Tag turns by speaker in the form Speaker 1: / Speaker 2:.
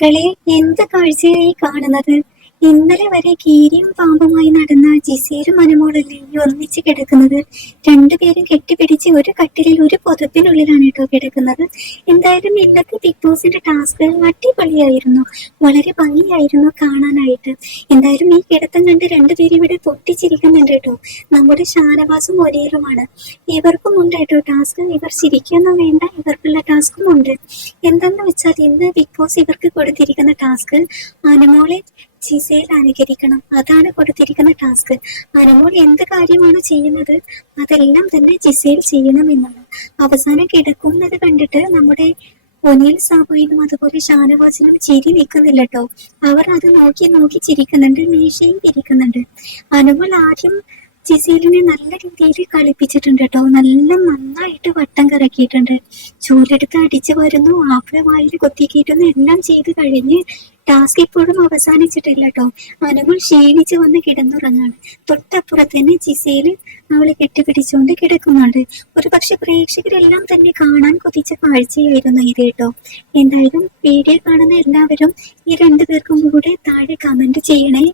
Speaker 1: മക്കളെ എന്ത് കാഴ്ചയായി കാണുന്നത്? ഇന്നലെ വരെ കീരിയും പാമ്പുമായി നടന്ന ജിസേരും മനമോളല്ലേ ഈ ഒന്നിച്ച് കിടക്കുന്നത് രണ്ടുപേരും കെട്ടിപ്പിടിച്ച് ഒരു കട്ടിലിൽ ഒരു പുതപ്പിനുള്ളിലാണ് കേട്ടോ കിടക്കുന്നത്. എന്തായാലും ഇന്നത്തെ ബിഗ് ബോസിന്റെ ടാസ്ക് അടിപൊളിയായിരുന്നു. വളരെ ഭംഗിയായിരുന്നു കാണാനായിട്ട്. എന്തായാലും ഈ കിടത്തം കണ്ട് രണ്ടുപേരും ഇവിടെ പൊട്ടിച്ചിരിക്കുന്നുണ്ട് കേട്ടോ. നമ്മുടെ ഷാനവാസും ഒരേലുമാണ് ഇവർക്കും ഉണ്ട് കേട്ടോ ടാസ്ക്. ഇവർ ചിരിക്കൊന്നും വേണ്ട. ഇവർക്കുള്ള ടാസ്കും ഉണ്ട്. എന്തെന്ന് വെച്ചാൽ ഇന്ന് ബിഗ് ബോസ് ഇവർക്ക് കൊടുത്തിരിക്കുന്ന ടാസ്ക് അനുമോളെ ജിസയിൽ അനുകരിക്കണം. അതാണ് കൊടുത്തിരിക്കുന്ന ടാസ്ക്. അനമോൾ എന്ത് കാര്യമാണ് ചെയ്യുന്നത്? അതെല്ലാം തന്നെ ചിസയിൽ ചെയ്യണം എന്നാണ്. അവസാനം കിടക്കുന്നത് കണ്ടിട്ട് നമ്മുടെ ഒനിയൽ സാബുവിനും അതുപോലെ ഷാനവാസിനും ചിരി നിൽക്കുന്നില്ല കേട്ടോ അവർ അത് നോക്കി നോക്കി ചിരിക്കുന്നുണ്ട് മീശയും ചിരിക്കുന്നുണ്ട്. അനുമോൾ ആദ്യം ചിസീലിനെ നല്ല രീതിയിൽ കളിപ്പിച്ചിട്ടുണ്ട് കേട്ടോ നല്ല നന്നായിട്ട് വട്ടം കറക്കിയിട്ടുണ്ട്. ചൂലെടുത്ത് അടിച്ചു വരുന്നു ആപ്പിള വായിൽ കൊത്തിക്കിട്ടുന്നു എല്ലാം ചെയ്ത് കഴിഞ്ഞ് ടാസ്ക് ഇപ്പോഴും അവസാനിച്ചിട്ടില്ല കേട്ടോ അനുമോൾ ക്ഷീണിച്ച് വന്ന് കിടന്നുറങ്ങാണ്. തൊട്ടപ്പുറത്ത് തന്നെ ജിസേൽ അവളെ കെട്ടിപ്പിടിച്ചുകൊണ്ട് കിടക്കുന്നുണ്ട്. ഒരു പക്ഷെ പ്രേക്ഷകരെല്ലാം തന്നെ കാണാൻ കൊതിച്ച കാഴ്ചയായിരുന്നു ഇത് കേട്ടോ. എന്തായാലും വീഡിയോ കാണുന്ന എല്ലാവരും ഈ രണ്ടു പേർക്കും കൂടെ താഴെ കമന്റ് ചെയ്യണേ.